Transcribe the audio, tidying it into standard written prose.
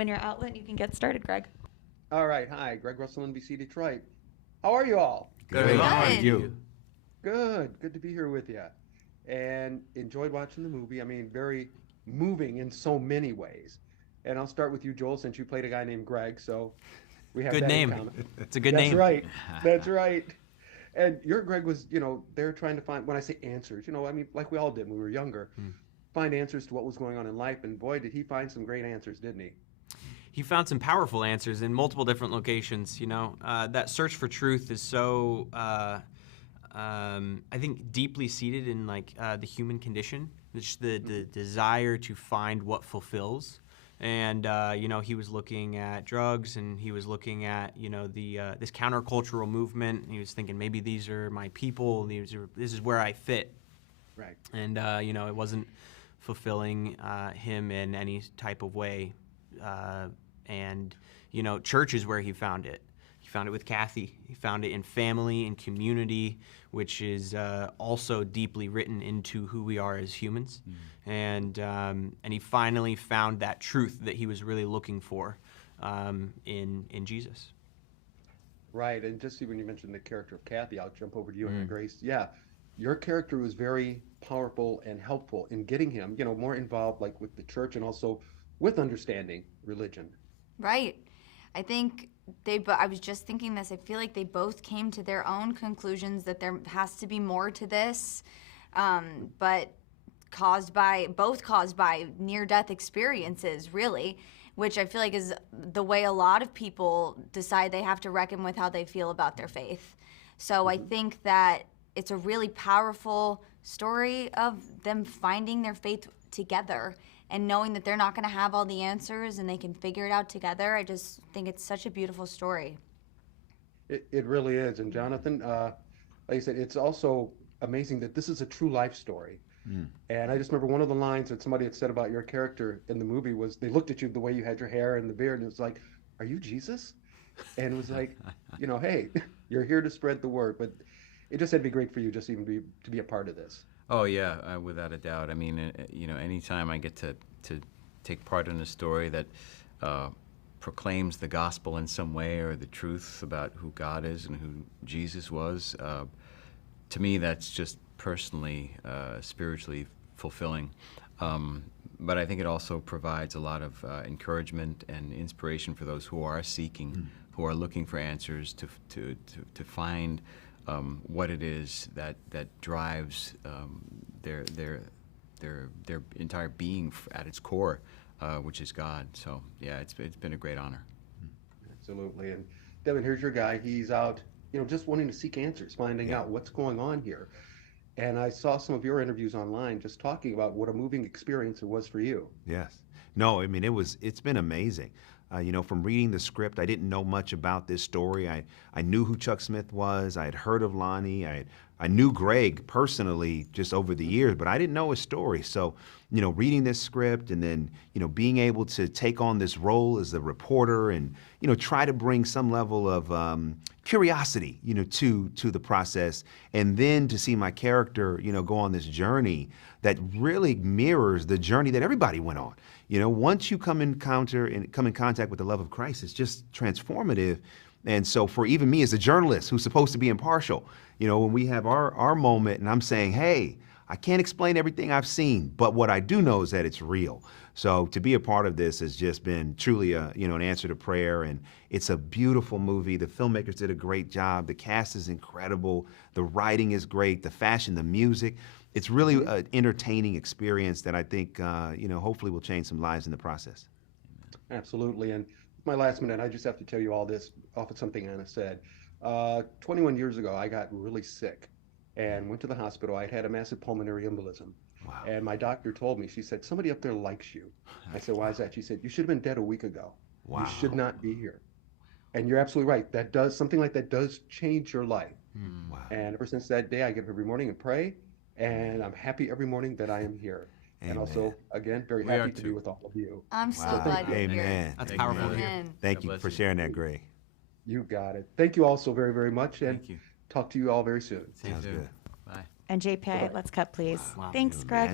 In your outlet, you can get started, Greg. All right. Hi, Greg Russell, NBC Detroit. How are you all? Good. How are Good. you? Good. Good to be here with you. And enjoyed watching the movie. I mean, very moving in so many ways. And I'll start with you, Joel, since you played a guy named Greg. So we have Good that in name. common. It's a good That's name. right. That's right. And your Greg was, they're trying to find, when I say answers, I mean, like we all did when we were younger, find answers to what was going on in life. And boy, did he find some great answers, didn't he? He found some powerful answers in multiple different locations. That search for truth is so, I think, deeply seated in the human condition, just the desire to find what fulfills. And he was looking at drugs, and he was looking at this countercultural movement. And he was thinking, maybe these are my people. This is where I fit. Right. And it wasn't fulfilling him in any type of way. Church is where he found it. He found it with Kathy. He found it in family and community, which is also deeply written into who we are as humans. And he finally found that truth that he was really looking for in Jesus. Right. And just see, when you mentioned the character of Kathy, I'll jump over to you, Anna Grace. Yeah. Your character was very powerful and helpful in getting him, more involved, like with the church and also with understanding religion. Right. I think I was just thinking this, I feel like they both came to their own conclusions that there has to be more to this, but caused by near-death experiences, really, which I feel like is the way a lot of people decide they have to reckon with how they feel about their faith. So I think that it's a really powerful story of them finding their faith together and knowing that they're not going to have all the answers and they can figure it out together. I just think it's such a beautiful story. It really is. And Jonathan, like I said, it's also amazing that this is a true life story. And I just remember one of the lines that somebody had said about your character in the movie was, they looked at you the way you had your hair and the beard, and it was like, are you Jesus? And it was like, hey, you're here to spread the word. But it just had to be great for you just even to be a part of this. Oh yeah, without a doubt. I mean, anytime I get to take part in a story that proclaims the gospel in some way, or the truth about who God is and who Jesus was, to me that's just personally, spiritually fulfilling. But I think it also provides a lot of encouragement and inspiration for those who are seeking, who are looking for answers to find what it is that drives their entire being at its core, which is God. So yeah, it's been a great honor. Absolutely. And Devin, here's your guy. He's out, just wanting to seek answers, finding out what's going on here. And I saw some of your interviews online just talking about what a moving experience it was for you. Yes. No, I mean, it's been amazing. From reading the script, I didn't know much about this story. I knew who Chuck Smith was. I had heard of Lonnie. I knew Greg personally just over the years, but I didn't know his story. So, reading this script and then, being able to take on this role as a reporter and, try to bring some level of curiosity, to the process, and then to see my character, go on this journey that really mirrors the journey that everybody went on. Once you come in contact with the love of Christ, it's just transformative. And so for even me as a journalist who's supposed to be impartial, when we have our moment and I'm saying, hey, I can't explain everything I've seen, but what I do know is that it's real. So to be a part of this has just been truly an answer to prayer, and it's a beautiful movie. The filmmakers did a great job. The cast is incredible. The writing is great. The fashion, the music. It's really an entertaining experience that I think, hopefully will change some lives in the process. Absolutely. And my last minute, I just have to tell you all this off of something Anna said. 21 years ago, I got really sick and went to the hospital. I had a massive pulmonary embolism. Wow. And my doctor told me, she said, somebody up there likes you. I said, why is that? She said, you should have been dead a week ago. Wow. You should not be here. And you're absolutely right. Something like that does change your life. Wow. And ever since that day, I get up every morning and pray. And I'm happy every morning that I am here. Amen. And also, again, very happy to be with all of you. I'm so Wow. glad you're Amen. here. That's Thank powerful you. to hear. Amen. Thank God you bless for you. sharing that, Greg. You got it. Thank you all so very, very much. And Thank you. talk to you all very soon. See you Sounds soon. good. Bye. And JPI, let's cut, please. Wow. Thanks, Yeah, Greg. man.